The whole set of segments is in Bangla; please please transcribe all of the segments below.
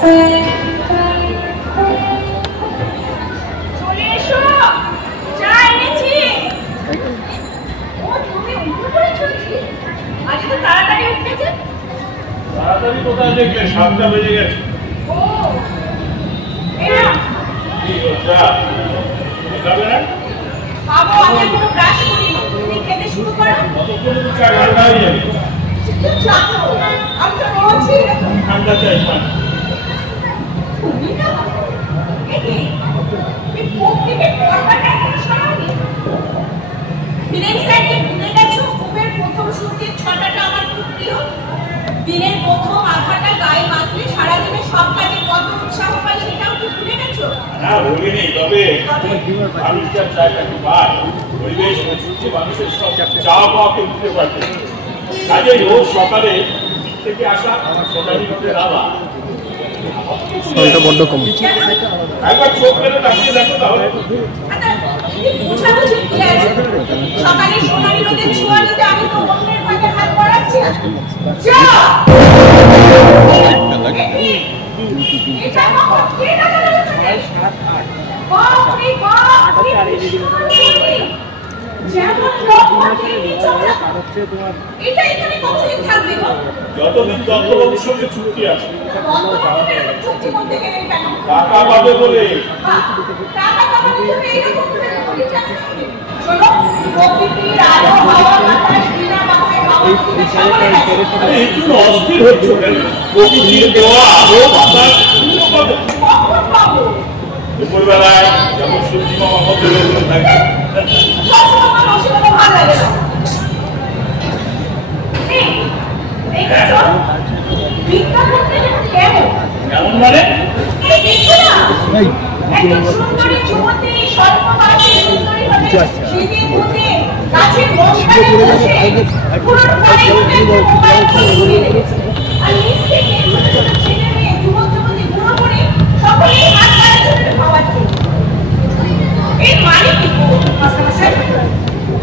চলে এসো, চা এনেছি। ও তুমি উঠে পড়েছো? আজ তো তাড়াতাড়ি উঠেছে। তাড়াতাড়ি কোথায় দেখলে? 7টা বেজে গেছে। ও এরা কি চা খাবে না? বাবু আমি এখনো ব্রাশ করিনি, তুমি খেতে শুরু করো। কতক্ষণ চা ঠান্ডা হয়ে যাবে? চা খাও, আমি তো বলছি ঠান্ডা চাই ঠান্ডা। তুমি না একে এই কোপ থেকে পর্দাটা এখনো সরাওনি। দিনের সাইডে ভুলে গেছো কোপের প্রথম সূর্যের ছটাটা আমার খুব প্রিয়। দিনের প্রথম আধাটা গায়ে মাখলে সারাদিনে সব কাজে কত উৎসাহ পাই সেটাও কি ভুলে গেছো? না ভুলিনি, তবে আমি যা চাইটাকে পাই পরিবেশ প্রযুক্তি মানুষের সব চা পাওয়াকে উঠতে পারছে। কাজে রোজ সকালে দিক থেকে আসা আমার সোনালি রোদের আলা বড্ড কম। একবার চোখ মেলে তাকিয়ে দেখো তাহলে। বুঝাবুঝি কি আছে? সকালে সোনালি রোদের ছোঁয়া নিতে আমি তো অন্যের পাতে হাত বাড়াচ্ছি না। যা এটা কখন কে না জানা যাচ্ছে? 7-8 বাপরে বাপ, যেমন লক্ষণ নিচটা এটা এখানে কতদিন থাকবে গো? যতদিন দত্তবাবুর সঙ্গে চুক্তি আছে। দত্তবাবুদের চুক্তি করতে গেলেন কেন? টাকা পাবে বলে। টাকা পাবে বলে এরকম করে বলি টাকা পাবে। চলো প্রকৃতির আলো হাওয়া বাতাস বিনা মাথায় বাবা একটু অস্থির হচ্ছে কেন? প্রকৃতির দেওয়া আলো বাতাস কখন পাবো? দুপুরবেলায় যেমন সূর্যি মামা মধ্যে লোকজন থাকে। সবসময় আমার রসিকতা ভালো লাগে না। দেখছো বিজ্ঞান করতে কেমন কেমন মানে? দেখছো না একজন সুন্দরী যুবতী স্বল্প বয়সে সুন্দরী হলে শীতের মধ্যে গাছের মশালে বসে পুরো ঘরে মোবাইল ফোন ঘুরিয়ে রেখেছে। আর নিচ থেকে ছোট ছোট ছেলে মেয়ে যুবক যুবতী বুড়ো করে সকলেই হাত বাড়াচ্ছে খাওয়াচ্ছে। এর মানে কি?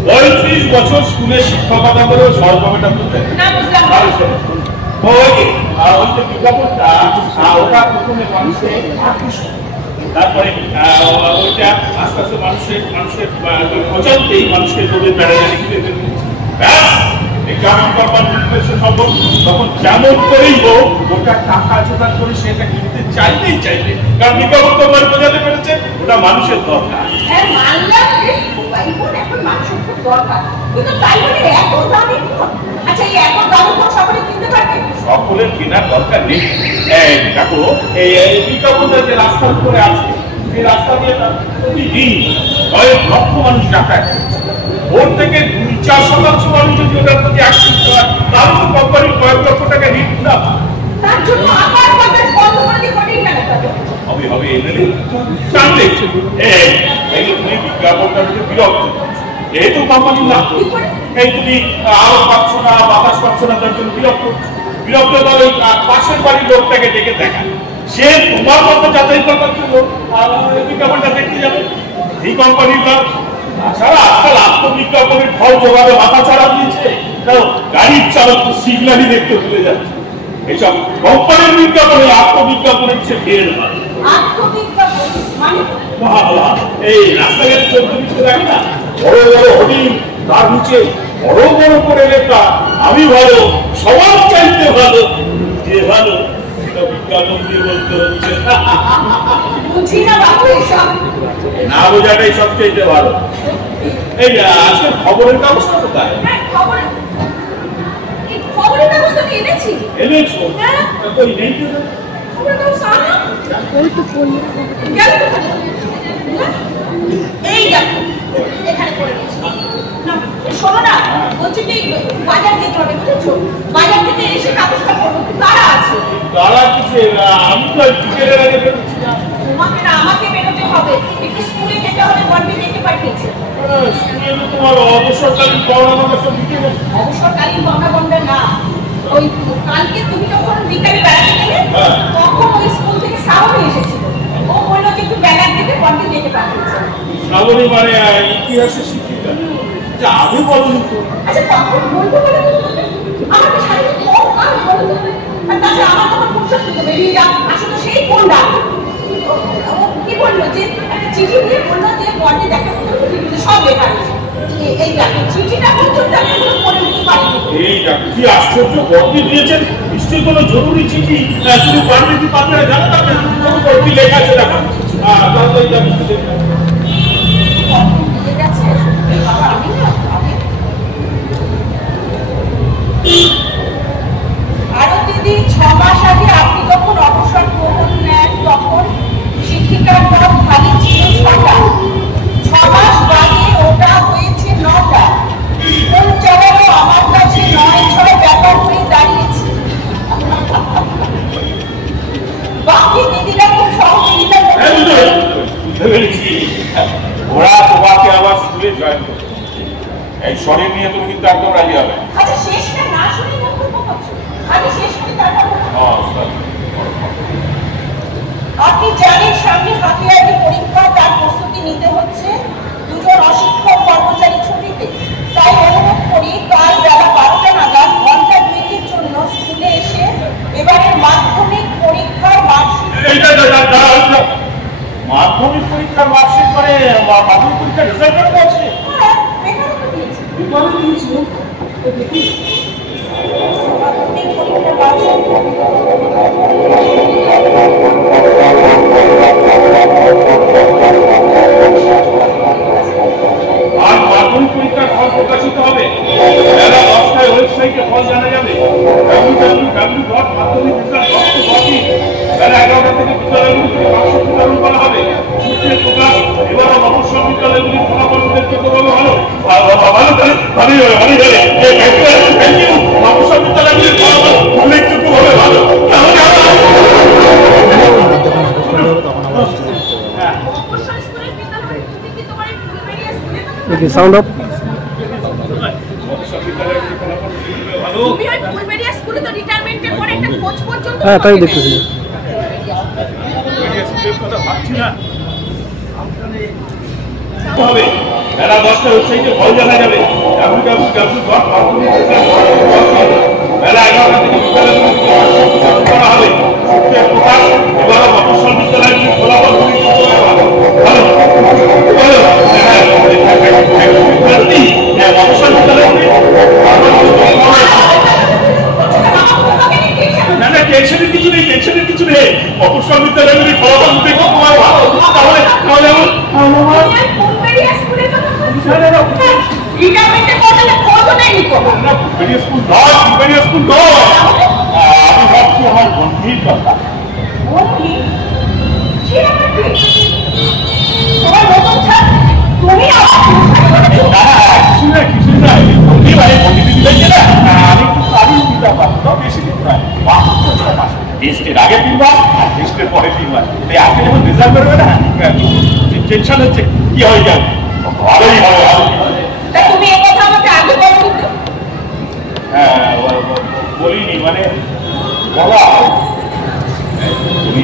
35 বছর স্কুলে শিক্ষকতা করে সরকারটা করতে না বুঝলাম ওই যে বিজ্ঞাপনটা ওটা প্রথমে মানুষের আকৃষ্ট, তারপরে ওইটা আস্তে আস্তে মানুষের অজান্তেই মানুষকে লোভে বেড়ায় লিখে ব্যাস বিজ্ঞাপন করবার সম্ভব। তখন যেমন করেই হোক ওটা টাকা জোগাড় করে সেটা কিনতে চাইবে, কারণ বিজ্ঞাপন করবার বোঝাতে পেরেছে ওটা মানুষের দরকার। হ্যাঁ মানলাম যে মোবাইল ফোন এখন মানুষের খুব দরকার, কিন্তু তাই বলে এত দামি ফোন? আচ্ছা এই এত দামি ফোন সকলে কিনতে পারবে? সকলের কেনার দরকার নেই। দেখো এই বিজ্ঞাপনটা যে রাস্তার উপরে আছে সেই রাস্তা দিয়ে প্রতিদিন কয়েক লক্ষ মানুষ যাতায়াত করছে। ওর থেকে 2-4% মানুষ যদি ওটার প্রতি আকৃষ্ট হয় তাহলে তো কোম্পানির কয়েক লক্ষ টাকা ঋণ না। তার জন্য আবার বাজার বন্ধ করে দিয়ে কঠিন কেন হবে? হবে এনে জানলে তুমি বিজ্ঞাপনটা বিরক্ত, যেহেতু কোম্পানি লাভ এই তুমি আলো পাচ্ছ না বাতাস পাচ্ছ না তার জন্য বিরক্ত তাহলে পাশের বাড়ির লোকটাকে ডেকে দেখা, সে তোমার মতো যাচাই করবার জন্য বিজ্ঞাপনটা দেখতে যাবে। এই কোম্পানির লাভ। তাছাড়া আজকাল আত্মবিজ্ঞাপনের ফল জোগাড়ে মাথা ছাড়া দিয়েছে, গাড়ির চালক তো সিগনালই দেখতে ভুলে যাচ্ছে। এইসব কোম্পানির বিজ্ঞাপনে আত্মবিজ্ঞাপনের চেয়ে ঢের ভালো। এই রাস্তাঘাটে চলতে দেখে না বড় বড় হোর্ডিং, তার নিচে বড় বড় করে লেখা আমি ভালো সবার চাইতে ভালো, যে ভালো সেটা বিজ্ঞাপন দিয়ে বলতে হচ্ছে। না বোঝাটাই সবচেয়ে ভালো। এই আজকে খবরের কাগজটা কোথায়? এনেছো? নেই এই দেখো এখানে পড়ে গেছে। না শোনো না, বলছি কি বাজার যেতে হবে বুঝেছো? বাজার থেকে এসে কাগজটা পড়বো, তারা আছে। তারা কিছু আমি তো টিকেটের আগে বেরোচ্ছি না। তোমাকে না আমাকে বেরোতে হবে, একটু স্কুলে যেতে হবে, বন্ডি দেখতে পাঠিয়েছে। স্কুলে তো তোমার অবসরকালীন পাওনা আমার সব দিতে হবে। অবসরকালীন পাওনা বন্ডে না, ওই কালকে তুমি যখন বিকালে বেড়াতে গেলে তখন ওই স্কুল থেকে শ্রাবণী এসেছিল। ও বললো যে একটু ব্যানার দেখে বন্ডি দেখে পাঠিয়েছে। শ্রাবণী মানে ইতিহাসের শিক্ষিকা? আচ্ছা আগে বলুন তো। আচ্ছা তখন বলতে বলে আমাকে সাথে কম আর বলতে, আর তাছাড়া আমার তখন ফুরসত থেকে বেরিয়ে যাও, আসলে সেই ওয়ার্ডে দেখা করতে কিন্তু সব লেখা আছে এই দেখো চিঠিটা পর্যন্ত আমি পড়ে নিতে পারিনি। এই দেখো কি আশ্চর্য গল্পি দিয়েছেন, নিশ্চয়ই কোনো জরুরি চিঠি। তুমি পারবে কি পারবে না জানো না, কোনো গল্পি লেখা আছে দেখো। তাহলে এই দেখো ঠিক আছে বাবা, আমি না আরো দিদি 6 মাস আগে আপনি যখন অবসর গ্রহণ নেন তখন শিক্ষিকার পদ খালি ছিল 6টা। 6 মাস বাদে ওটা হয়েছে 9টা। স্কুল চালানো আমার কাছে 9-6 ব্যাপার হয়ে দাঁড়িয়েছে। বাকি দিদিরা খুব সহজ চিন্তা পেরেছি, ওরা তোমাকে আবার স্কুলে জয়েন করবে। এই শরীর নিয়ে তুমি কিন্তু একদম রাজি হবে। আচ্ছা শেষটা না শুনে মন্তব্য করছো, আগে শেষ করে তারপর। আপনি জানেন সামনে হাতিয়ারি পরীক্ষা, তার প্রস্তুতি নিতে হচ্ছে। দুজন অশিক্ষক কর্মচারী ছুটিতে, তাই অনুরোধ করি কাল বেলা 12টা নাগাদ ঘন্টা 2-এর জন্য স্কুলে এসে এবারের মাধ্যমিক পরীক্ষার মার্কশিট। মাধ্যমিক পরীক্ষার মার্কশিট মানে মাধ্যমিক পরীক্ষার রেজাল্ট কেমন আছে? মাধ্যমিক পরীক্ষার মার্কশিট আর মাধ্যমিক পরীক্ষার ফল প্রকাশিত হবে বেলা 10টায়, ওয়েবসাইটে ফল জানা যাবে www.madhyamikresult.gov.in। বেলা 11টা থেকে বিদ্যালয়গুলি থেকে মার্কশিট বিতরণ করা হবে। সূত্রের প্রকাশ, এবার অবসর বিদ্যালয়গুলির ফলাফল উল্লেখযোগ্য ভালো অবসর বিদ্যালয়গুলির ফলাফল উল্লেখযোগ্যভাবে ভালো। সাউন্ড অফ হ্যাঁ তাই দেখতেছি। বেলা 10টায় ওয়েবসাইটে ফল জানা যাবে বেলা 11টা থেকে বিদ্যালয়গুলি করা হবে। সূত্রের প্রকাশ, এবার অবসর বিদ্যালয়গুলির ফলাফল অবসর বিদ্যালয়গুলি না না টেনশনের কিছু নেই, টেনশনের কিছু নেই। অবসর বিদ্যালয়গুলি ফলাফল দেখো তোমার ভালো, তাহলে তাহলে আমার স্কুল নয়, আমি ভাবছি আমার বন্ধুর কথা। টেস্টের আগে 3 মাস আর টেস্টের পরে 3 মাস। এই আজকে যখন রেজাল্ট বেরোবে না, টেনশন হচ্ছে কি হয়ে যাবে। ভালোই হবে, তুমি এই কথা আমাকে আগে বলো কিন্তু। হ্যাঁ বলিনি মানে বলা তুমি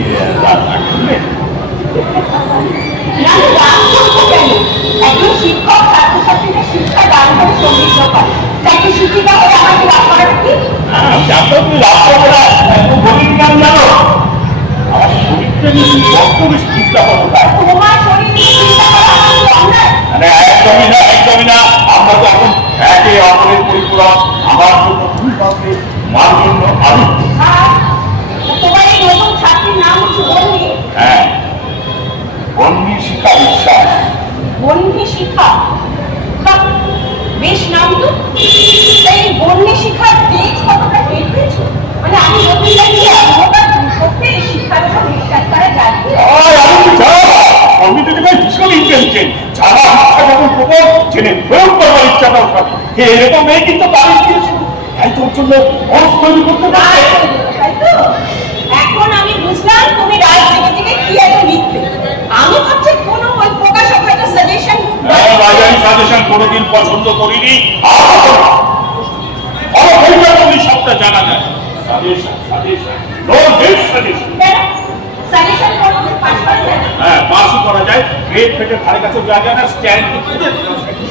একজন শিক্ষক ছাত্রছাত্রীদের শিক্ষা দান করে সমৃদ্ধ করে, তাকে শিক্ষিকা হয়ে আমাকে লাভ করার কি? জানতো তুমি লাভ করবে না, বলিনি নাম জানো। আমার শরীরটা নিয়ে কত বেশি চিন্তা করবো, তোমার শরীর নিয়ে চিন্তা করা আমার অন্যায়। একদমই না, একদমই না। আমরা তো এখন একে অপরের পরিপূরক। আমার জন্য তুমি পাবে, মার জন্য আমি। তোমার এই নতুন ছাত্রীর নাম হচ্ছে বন্যী। হ্যাঁ, বন্যী শিখা বিশ্বাস। বন্যী শিখা, বেশ নাম তো। এই বন্যী শিখার তেজ কতটা টের পেয়েছো? মানে আমি নতুন লাগিয়ে সত্যি শিক্ষার উপর বিশ্বাস করা যায়। আমি তো দেখে ভীষণ ইন্টেলিজেন্ট, যারা ইচ্ছা যখন প্রবল জেনে প্রয়োগ করবার ইচ্ছাটাও থাকে। এরকম মেয়ে কিন্তু বাড়ি দিয়েছিল, তাই তোর জন্য অর্থ তৈরি করতে পারে। তাই তো এখন আমি বুঝলাম তুমি রাত জেগে জেগে কি এত লিখতে। আমি ভাবছি কোনো ওই প্রকাশক হয়তো সাজেশন বাজারি সাজেশন কোনোদিন পছন্দ করিনি। সবটা জানা যায়। Suggestion suggestion no head suggestion. Suggestion করতে পাস করা যায়। হ্যাঁ পাসও করা যায়, গ্রেড থেকে ধারে কাছে যা যায় না স্ট্যান্ড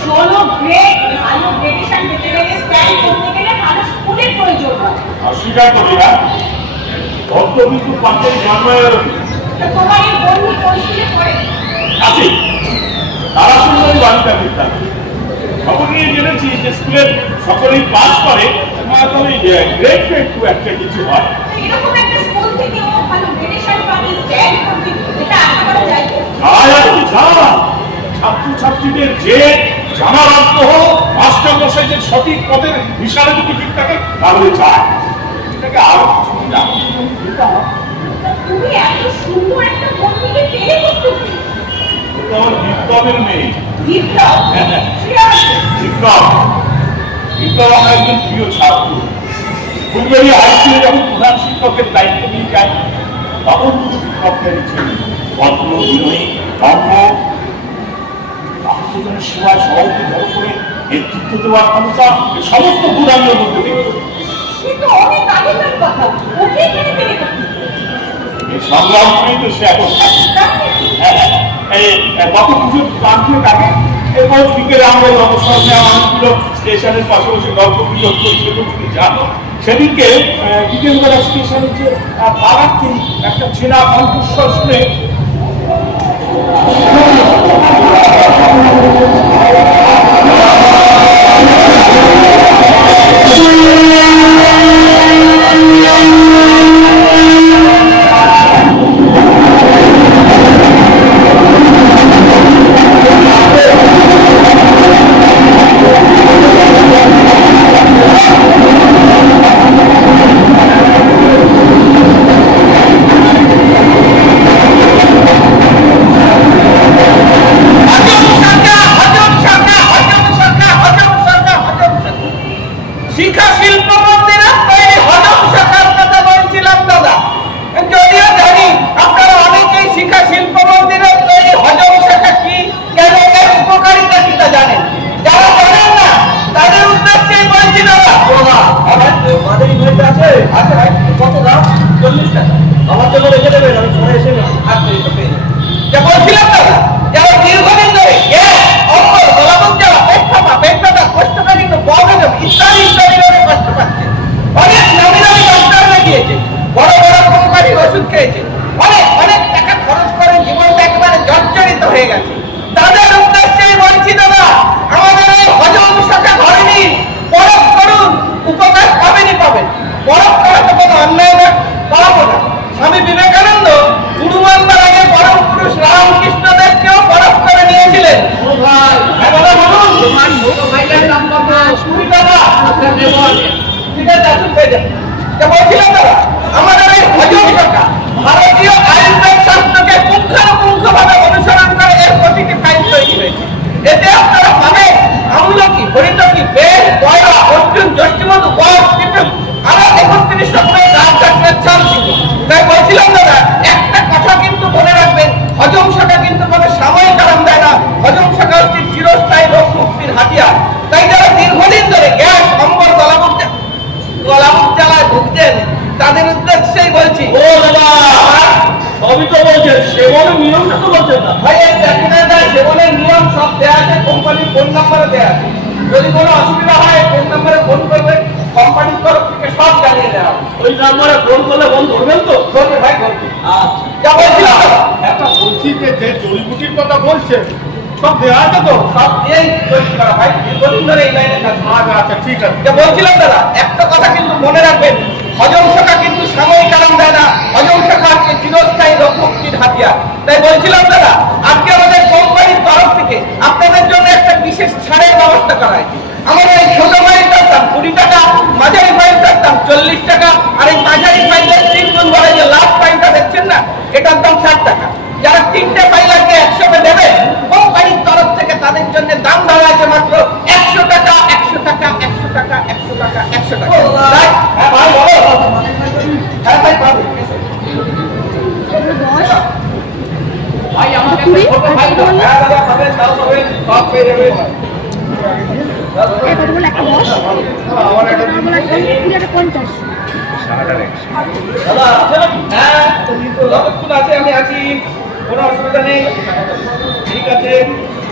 শোনো গ্রেড ভালো গ্রেডেশন পেতে গেলে স্ট্যান্ড করতে গেলে ভালো স্কুলের প্রয়োজন হয়। অস্বীকার করি না, ভক্ত কিন্তু পাঁচের জন্মের তোমার এই বন্যী কোন স্কুলে পড়ে? আছে তারা সুন্দরী বালিকা বিদ্যালয়। খবর নিয়ে জেনেছি যে স্কুলের সকলেই পাস করে, তবে গ্রেড ফেড খুব একটা কিছু হয়। এরকম একটা স্কুল থেকে ও ভালো গ্রেডেশন পাবে, স্ট্যান্ড করবে, এটা আশা করা যায়। ছাত্রছাত্রীদের যে জানার আগ্রহ, মাস্টার মশাইদের সঠিক পথের দিশারে যদি ঠিক থাকে তাহলে চায় এটাকে আরো কিছু না। তুমি এত সুন্দর একটা বন্ধুকে পেলে করতেছি। এটা আমার বিপ্লবের মেয়ে। বিপ্লব? বিপ্লব আমার একজন প্রিয় ছাত্র। ফুলবাড়ি হাই স্কুলে যখন প্রধান শিক্ষকের দায়িত্ব নিয়ে যায় তখন বিপ্লবকে ছিলেন ভদ্র, বিনয়ী, নম্র, আত্মজনের সেবায় সবাইকে ধরে করে নেতৃত্ব দেওয়ার ক্ষমতা, সমস্ত গুণাঙ্গের মধ্যে দেখতে অনেক আগেকার কথা। ওকে এখানে পেলে করতেছি। এই সংগ্রাম করেই তো সে এখন গত পুজোর প্রান্তিক আগে এবং বিকেলে আমরা অবসরে অনেকগুলো স্টেশনের পাশাপাশি গল্প গুজব করি, সেগুলো তুমি জানো। সেদিনকে বিকেলবেলা স্টেশনে যে পাড়াতে একটা ছেনা কণ্ঠস্বর শুনে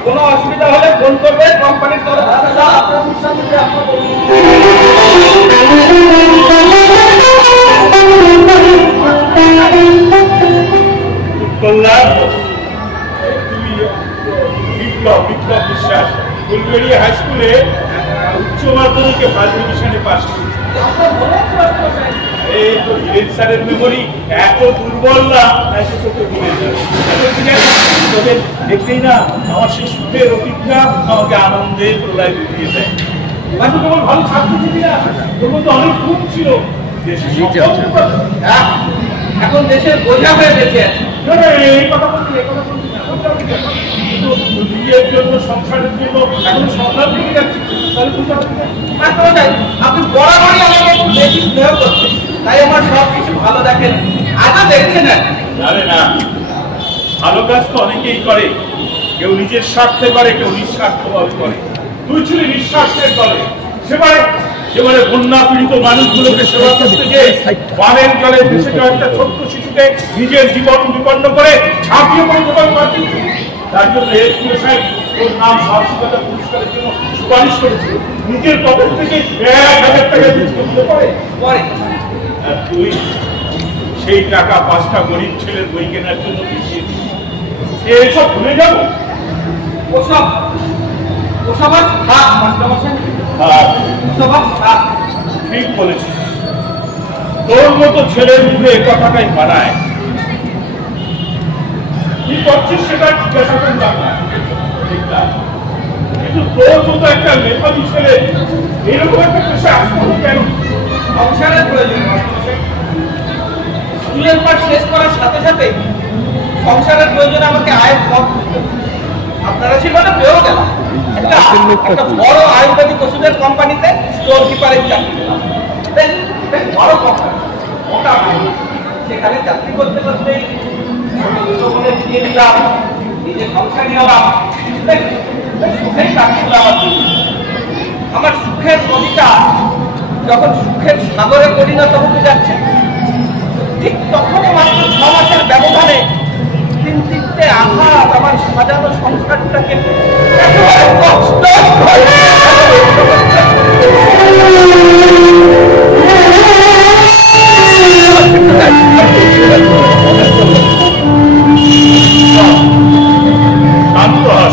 কোনো অসুবিধা হলে ফোন করবে কোম্পানির তরফ থেকে। ফুলবেড়িয়া হাই স্কুলে উচ্চ মাধ্যমিকে ফার্স্ট ডিভিশনে পাস করেছি। এই তো হিরেন স্যারের মেমোরি এত দুর্বল না, এসে চোখে ভুলে যাবে। তোদের দেখতেই না আমার সেই সুখের অভিজ্ঞতা আমাকে আনন্দের প্রলয় ডুবিয়ে দেয়। বাকি তোমার ভালো ছাত্র ছিলি না, তোর মধ্যে অনেক গুণ ছিল। এখন দেশের বোঝা হয়ে গেছে। এই কথা বলছি, এই কথা বলছি না, নিজের জন্য সংসারের জন্য এখন সংসার থেকে যাচ্ছি, তাহলে বুঝতে পারছি না। আপনি বরাবরই আমাকে একটু বেশি স্নেহ করছেন, তাই আমার সব কিছু ভালো দেখেন। আজও দেখছেন না? আরে না, ভালো কাজ তো অনেকেই করে, কেউ নিজের স্বার্থে করে, কেউ নিঃস্বার্থভাবে করে। তুই ছিলি নিঃস্বার্থের করে। সেবারে বন্যা পীড়িত মানুষগুলোকে সেবা করতে গিয়ে বানের জলে ভেসে যাওয়া একটা ছোট্ট শিশুকে নিজের জীবন বিপন্ন করে ঝাঁপিয়ে পড়ে জোগাড় করতে, তার জন্য এসপি সাহেব ওর নাম সাহসিকতা পুরস্কারের জন্য সুপারিশ করেছিল। নিজের পকেট থেকে 1000 টাকা দিতে পারে। আর তুই সেই টাকা 5টা গরিব ছেলের বই কেনার জন্য পিছিয়ে দিস। এসব ভুলে যাবো? ঠিক বলেছিস, তোর মতো ছেলের মুখে কথাটাই মানায়। কি করছিস সেটা জিজ্ঞাসা করলাম না, কিন্তু তোর মতো একটা মেধাবী ছেলে এরকম একটা পেশা আসতে কেন? সংসারের প্রয়োজন। স্কুলের পাঠ শেষ করার সাথে সাথে সংসারের প্রয়োজনে আমাকে আয়ের পথ খুঁজতে হবে। আপনারা সেখানে পেয়েও গেলাম একটা বড় আয়ুর্বেদিক ওষুধের কোম্পানিতে স্টোর কিপারের চাকরি পেলাম। বেশ বড় কোম্পানি, ওটা সেখানে চাকরি করতে করতে দিয়ে দিলাম, নিজের সংসার নিলাম। সুখের চাকরি আমার সুখের নদীটা যখন সুখের সাগরে পরিণত হতে যাচ্ছে, ঠিক তখনই মাত্র 6 মাসের ব্যবধানে তিনটে আঘাত আমার সাজানো সংসারটাকে একেবারে কষ্ট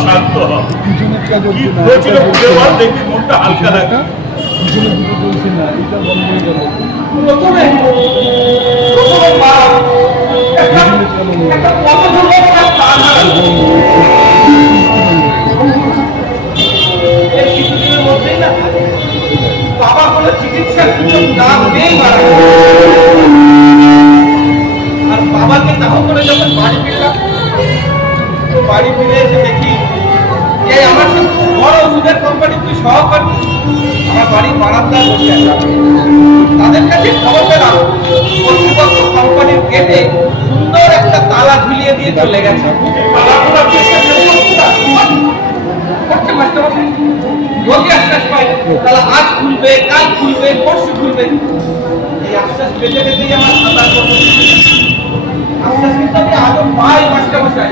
শান্ত হ। কি হয়েছিল বুঝে বল, দেখবি মনটা হালকা লাগে। প্রথমে মা একটা কিছুদিনের মধ্যেই না বাবা কোনো চিকিৎসার সুযোগ না পেয়েই মারা গেল। আর বাবাকে দাহ করে যখন বাড়ি ফিরলাম, তো বাড়ি ফিরে এসে দেখি যে আমার সাথে বড় ওষুধের কোম্পানির তুই সহকর্মী আমার বাড়ির বারান্দায় বসে আছে। তাদের কাছে খবর পেলাম কর্তৃপক্ষ কোম্পানির গেটে সুন্দর একটা তালা ঝুলিয়ে দিয়ে চলে গেছে। রোগী আশ্বাস পাই তাহলে আজ খুলবে, কাল খুলবে, পরশু খুলবে। এই আশ্বাস পেতে পেতেই আমার সাঁতার করতে আশ্বাস কিন্তু আমি আদৌ পাই মাস্টারমশাই,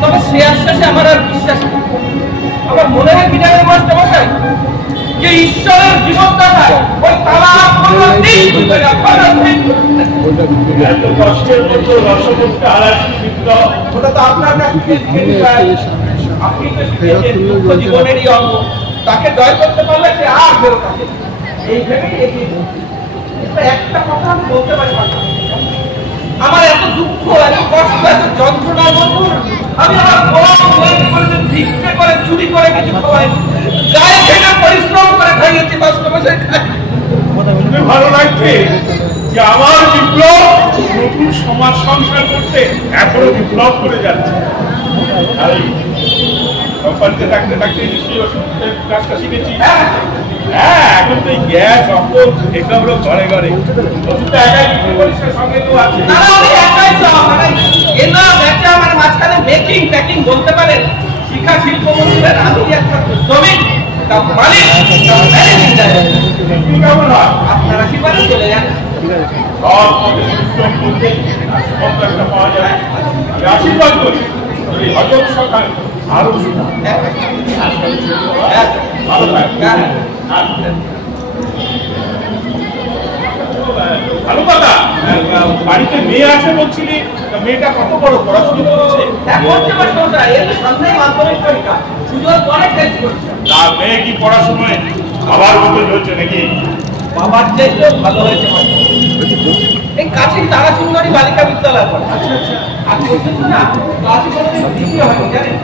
তবে সে আশ্বাসে আমার আর বিশ্বাস নেই। আমার মনে হয় কি জানেন মাস্টারমশাই, যে ঈশ্বরের জীবনদাতায় ওই তালা কোনো দিন খুলবে না। এত কষ্টের মতো রসবোধটা হারাচ্ছি বিপ্লব। ওটা তো আপনার কাছে আপনি তো শিখেছেন দুঃখ জীবনেরই অঙ্গ, তাকে জয় করতে পারলে সে আর ফেরত আসে। এই ভেবেই এগিয়ে একটা কথা আমি বলতে পারি, আমার এত দুঃখ, এত কষ্ট, এত যন্ত্রণার মধ্যে আমি আমার ভিক্ষে করে চুরি করে কিছু খাওয়াই, গায়ে থেকে পরিশ্রম করে খাইয়েছি। মাস্টারমশাই ভালো লাগছে যে আমার বিপ্লব নতুন সমাজ সংস্কার করতে এখনো বিপ্লব করে যাচ্ছে। আর কোম্পানিতে থাকতে থাকতে নিশ্চয়ই ওষুধের কাজটা শিখেছি। হ্যাঁ, এখন তো এই গ্যাস অঙ্ক এগুলো হলো ঘরে ঘরে। ওষুধটা একাই বিক্রি করিস, সঙ্গে তো আছে। মাঝখানে মেকিং প্যাকিং বলতে পারেন শিক্ষা শিল্প মন্ত্রীর আমি একটা শ্রমিক কেমন হয়? আপনারা কি পারেন চলে যান। সব পরিশ্রম করতে একটা পাওয়া যায়। আমি আশীর্বাদ করি এই হজম সকাল আরো ভালো ভালো কথা। বাড়িতে মেয়ে আছে বলছিলি, মেয়েটা কত বড় পড়াশোনা করছে? মাধ্যমিক পরীক্ষা পুজোর পরে টেস্ট করছে। না মেয়ে কি পড়াশোনায় বাবার মতো হচ্ছে নাকি? বাবার চাইতেও ভালো হয়েছে এই কাছের তারা সুন্দরী বালিকা বিদ্যালয় পড়ে। আর পর্যন্ত না ক্লাসে কোনোদিন দ্বিতীয় হয়নি জানেন,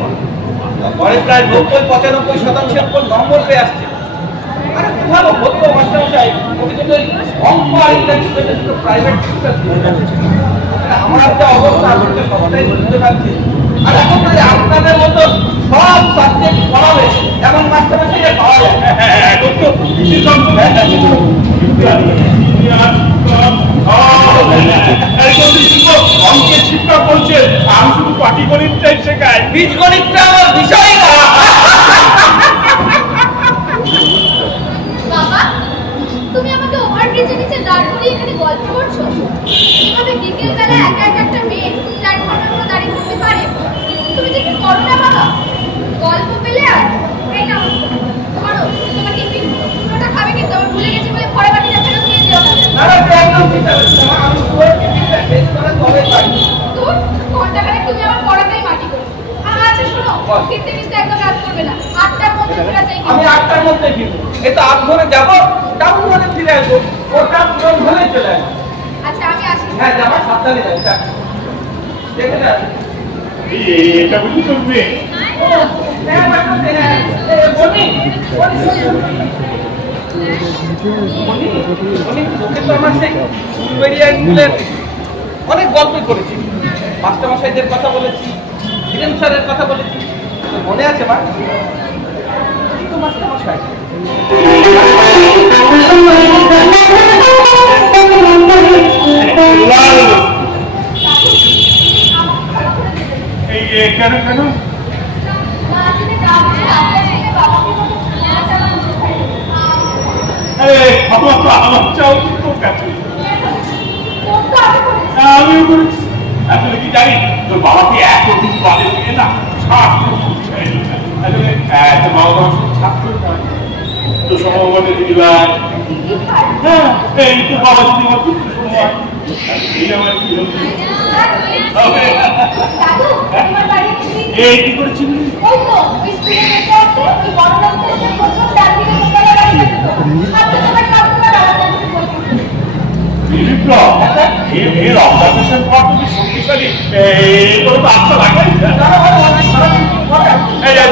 পরে প্রায় 90-95% উপর নম্বর পেয়ে আসছে। আরে খুব ভালো হতো মাস্টারমশাই, ওকে কিন্তু অঙ্ক আর ইংরেজি দুটো প্রাইভেট টিউটর দিয়ে যাচ্ছে। আমার যে অবস্থা আসলে সবটাই বুঝতে পারছি। আর এখন যদি আপনাদের মতো সব সাবজেক্ট পড়াবে এমন মাস্টারমশাই পাওয়া যায়। এখন তো অঙ্কের শিক্ষা বলছে, আমি শুধু পাটিগণিতটাই শেখাই, বীজগণিতটা আমার বিষয় না। বাবা, তুমি আমাকে ওভারব্রিজের নিচে দাঁড় করিয়ে এখানে গল্প করছো? এভাবে বিকেলবেলা একা একা একটা মেয়ে 4 ঘন্টার মতো দাঁড়িয়ে থাকতে পারে? তুমি যে কি করো না বাবা, গল্প পেলে আর এই নাও ধরো তোমার টিফিন, পুরোটা খাবে কিন্তু আমি ভুলে গেছি বলে ঘরে বাটিটা ফেরত দিয়ে দিও না। না না একদম ঠিক আছে, আমি পুরো টিফিনটা শেষ করে তবে পাই। তো ঘন্টাখানেক তুমি আমার পড়াটাই মাটি করো। আচ্ছা শোনো, ফিরতে কিন্তু একদম রাত করবে না, 8টার মধ্যে ফেরা চাই। আমি 8টার মধ্যে ফিরবো, এই তো 8 ধরে যাবো, টাউন রোডে ফিরে আসবো, ওটা পুরো ধরে চলে আসবো। আচ্ছা আমি আসি। হ্যাঁ যাবা, সাবধানে যাবি, দেখে যাবি। এটা বুঝি চলবে। হ্যাঁ মাস্টার, হ্যাঁ বনি তোকে তো আমার সেই ফুলবেড়িয়া স্কুলের অনেক গল্প করেছি, মাস্টারমশাইদের কথা বলেছি, হিরেন স্যারের কথা বলেছি, তোর মনে আছে মা? এই তো মাস্টারমশাই। এই কেন কেন আমার চাও তোর কাছে আমিও করেছি। আসলে কি জানি তোর বাবাকে এত কিছু বাদে দিয়ে না ছাত্র বাবা ছাত্র তো সম্ভবত দিদিভাই, হ্যাঁ এই তো বাবা দিদিভাই খুব সময় এই আমার কি এই কি করেছি এর অবজারভেশন পাওয়া খুবই শক্তিশালী। এগুলো তো আচ্ছা লাগে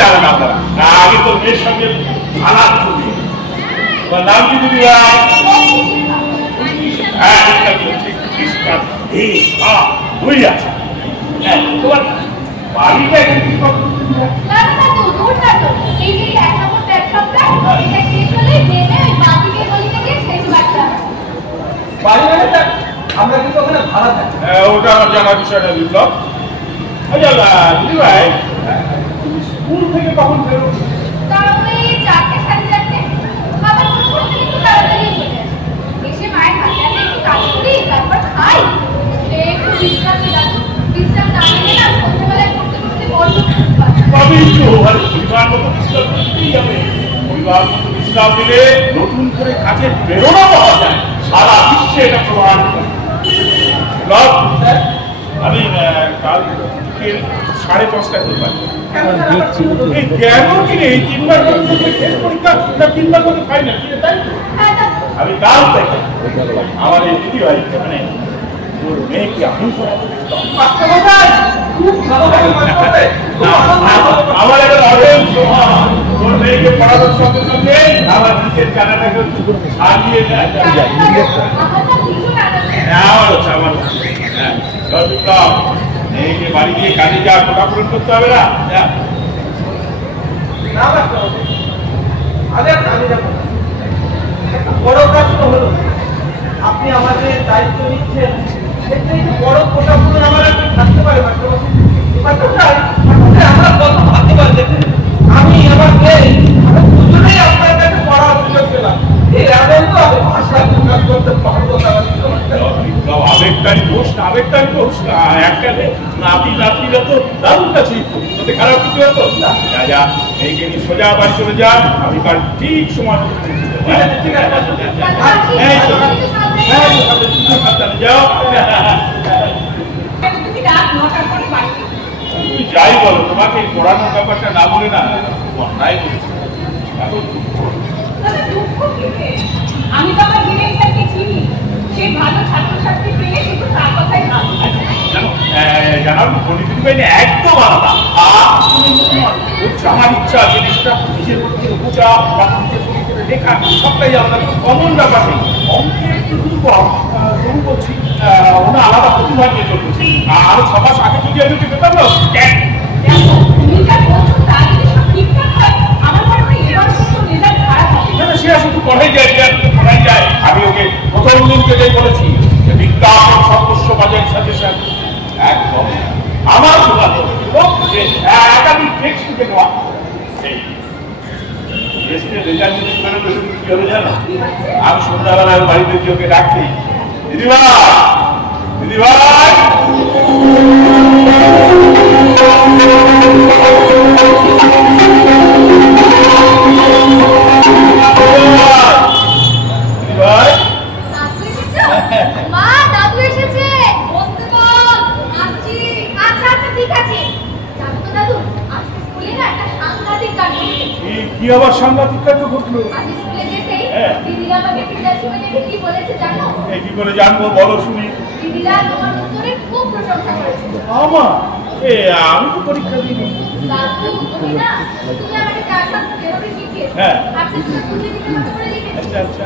জানেন আপনারা আগে তো মেয়ের সঙ্গে আলাপ ছবি। তোমার নাম কি দিদি ভাই? হ্যাঁ তোমার বাড়িটা এখানে কি করতে আমরা কিন্তু ওখানে ভাড়া থাকি। ওটা আমার জানার বিষয় না বিপ্লব। দিদি ভাই তুমি স্কুল থেকে কখন ফেরো? বিশ্রাম দিলে নতুন করে কাজে প্রেরণা পাওয়া যায়, সারা বিশ্বে এটা প্রমাণ করে। আমি কাল 5:30টায় করবো। কেন কি রে 3বার পরীক্ষা না 3বার মধ্যে ফাইনাল, তাই তো? আমি কাল থেকে আমার এই দিদি ভাই মানে ওর মেয়েকে আমি আমার একটা অরেঞ্জ ওর মেয়েকে পড়ানোর সঙ্গে সঙ্গে আমার নিজের জানাটাকে সারিয়ে দেয়। আমার মেয়েকে বাড়ি গিয়ে কাজে যা কোটা পূরণ করতে হবে না। বড় কাজ তো হলো, আপনি আমাদের দায়িত্ব নিচ্ছেন, বড় কোটা পূরণ আমার থাকতে পারে। আমরা কত ভাবতে পারছি, আমি আমার মেয়ে দুজনেই আপনার কাছে পড়ার সুযোগ পেলাম। এই এমন তো আমি ভাষা প্রকাশ করতে পারবো না। আবেগটাই দোষ না, আবেগটাই দোষ না। এককালে নাতি নাতিরা তো দারুণ কাছে তাতে খারাপ কিছু হতো না। যা এইকে নিয়ে সোজা বাড়ি চলে যা, আমি কাল ঠিক সময় ঠিক আছে যাও। তুমি রাত 9টার পরে বাড়ি তুমি যাই বলো, তোমাকে পড়ানোর ব্যাপারটা না বলে না তাই বলছি। এখন দাদা দুঃখ কিসে? আমি তো আমার ডিরেক্টরকে চিনি, সে ভালো ছাত্রছাত্রী পেলে শুধু তার কথাই ভাবি। জানার গণিত বাহিনী একদম আলাদা। আমার ইচ্ছা জিনিসটা নিজের মধ্যে বোঝা বা নিজের পরিচয় লেখা সবটাই আলাদা, কমন ব্যাপার নেই। অঙ্কে একটু দুর্বল, তবু বলছি ওনা আলাদা প্রতিভা নিয়ে চলছে। আরো 6 মাস আগে যদি আমি পেতাম না, তুমি যা বলছো তা যদি সব ঠিকঠাক হয়, আমার মনে হয় এবার কিন্তু রেজাল্ট খারাপ হবে। সে শুধু পড়াই যায়। আমি ওকে প্রথম দিন থেকেই বলেছি যে বিজ্ঞাপন সর্বস্ব বাজার সাজেশন একদম আমার দোকান যে একাধিক টেক শিখে নেওয়া। রেজাল্ট যদি বেরোবে কি হবে জানো? আমি সন্ধ্যাবেলার বাড়িতে গিয়ে ওকে ডাকছি, দিদিভাই দিদিভাই কি আবার সাংঘাতিক কাণ্ড ঘটলো? কি করে জানবো বলো শুনি। আমার আমি তো পরীক্ষা দিইনি। হ্যাঁ আচ্ছা আচ্ছা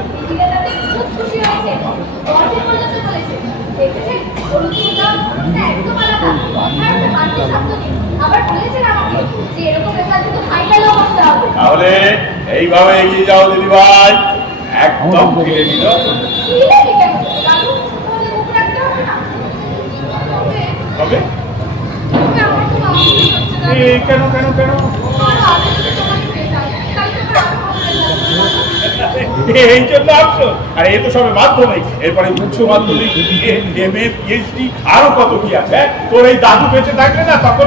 তাহলে এইভাবে এগিয়ে যাও দিদিভাই, একদম ফিরে দিল। তবে কেন কেন কেন এই জন্য আসছো? আর এই তো সবে মাধ্যমিক, এরপরে উচ্চ মাধ্যমিক, MA PhD আরো কত কি আছে। তোর এই দাদু বেঁচে থাকলে না তখন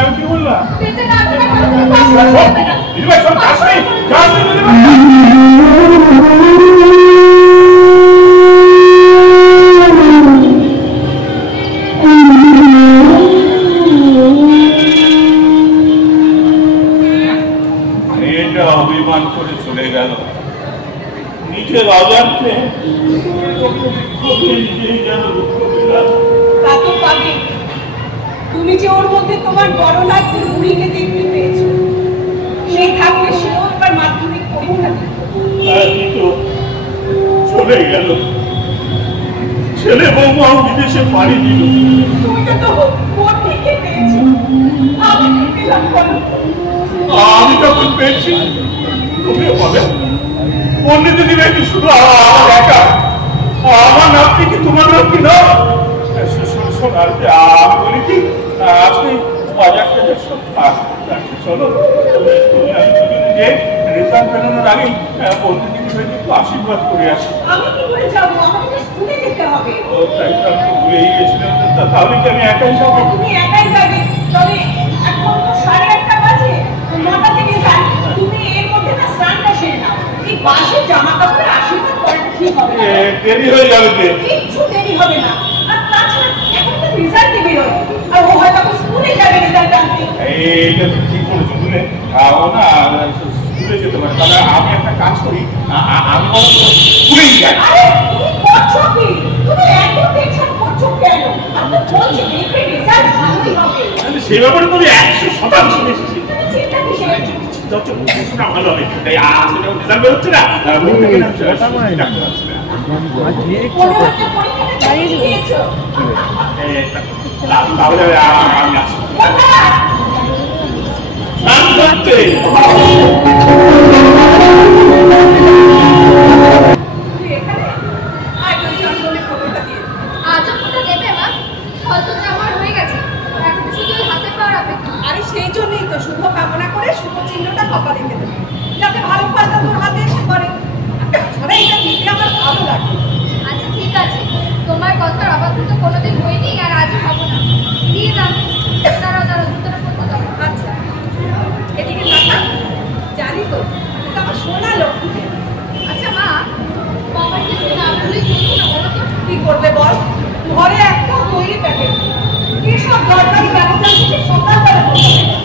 আমি কি বললাম? দিদিভাই সব যাসনি অভিমান করে চলে গেল নিজের অজান্তে। তুমি যে ওর মধ্যে তোমার বড় লাগবে বুড়িকে দেখতে পেয়েছো, সেই থাকলে সেও এবার মাধ্যমিক পরীক্ষা দিত। চলে গেল, ছেলে বৌমাও বিদেশে পাড়ি দিল। তুমি তো ওর থেকে পেয়েছো, আমি পেলাম বলো? আমি যখন পেয়েছি তুমিও পাবে। পণ্ডিত দিবে কি শুধু আমার একা? আমার নামটি কি তোমার নাম কি না? শোনার আমি বলি কি আজকে বাজারটা চলো তুমি আমি দুজনে যে রেজাল্ট বেরোনোর আগেই পণ্ডিত দিবে একটু আশীর্বাদ করে আসি। আমি কি করে যাবো? আমাকে স্কুলে যেতে হবে। ও তাই তো আমি ভুলেই গেছিলাম। তাহলে কি আমি একাই যাবো? তুমি একাই যাবে, তবে এখন তো 8:30 বাজে, 9টা থেকে যান। তুমি এর মধ্যে না স্নানটা সেরে নাও। এই বাসে জামা কাপড়ে আশীর্বাদ করাটা ঠিক হবে না। দেরি হয়ে যাবে। কিচ্ছু দেরি হবে না। আর তাছাড়া এখন তো রেজাল্ট দিবি, আর ও হয়তো স্কুলে যাবে রেজাল্ট আনতে। এইটা তো ঠিক বলেছো বুঝলে, ও না স্কুলে যেতে পারে। তাহলে আমি একটা কাজ করি, আমি স্কুলেই যাই। আরে তুমি করছো কি? তুমি এত টেনশন করছো কেন? আমি তো বলছি দেখবে রেজাল্ট ভালোই হবে। সেই ব্যাপারে তো 100% বেশি চিন্তা কিসের? ভালো হবে। তাই আজকে যখন রেজাল্ট বেরোচ্ছে না তাহলে আমি আসি। সেই জন্যই তো শুভ কামনা করে শুভ চিহ্নটা কপালে দিতে দেবে, যাতে ভালো ফলটা তোর হাতে এসে পড়ে। তাছাড়া এটা দিতে আমার ভালো লাগে। আচ্ছা ঠিক আছে, তোমার কথার অবাধ্য তো কোনোদিন হয়নি, আর আজও হবো না। দিয়ে দাও। দাঁড়াও দাঁড়াও, জুতোটা পরতে দাও। আচ্ছা এদিকে দেখা, জানি তো এটা আমার সোনা লক্ষ্মী। আচ্ছা মা, বাবার কিছু না বলে চলতো না, বলো তো? কি করবে বল? ঘরে একটা তৈরি প্যাকেট, এসব দরকারি ব্যবস্থা থেকে সকালবেলা করতে হবে।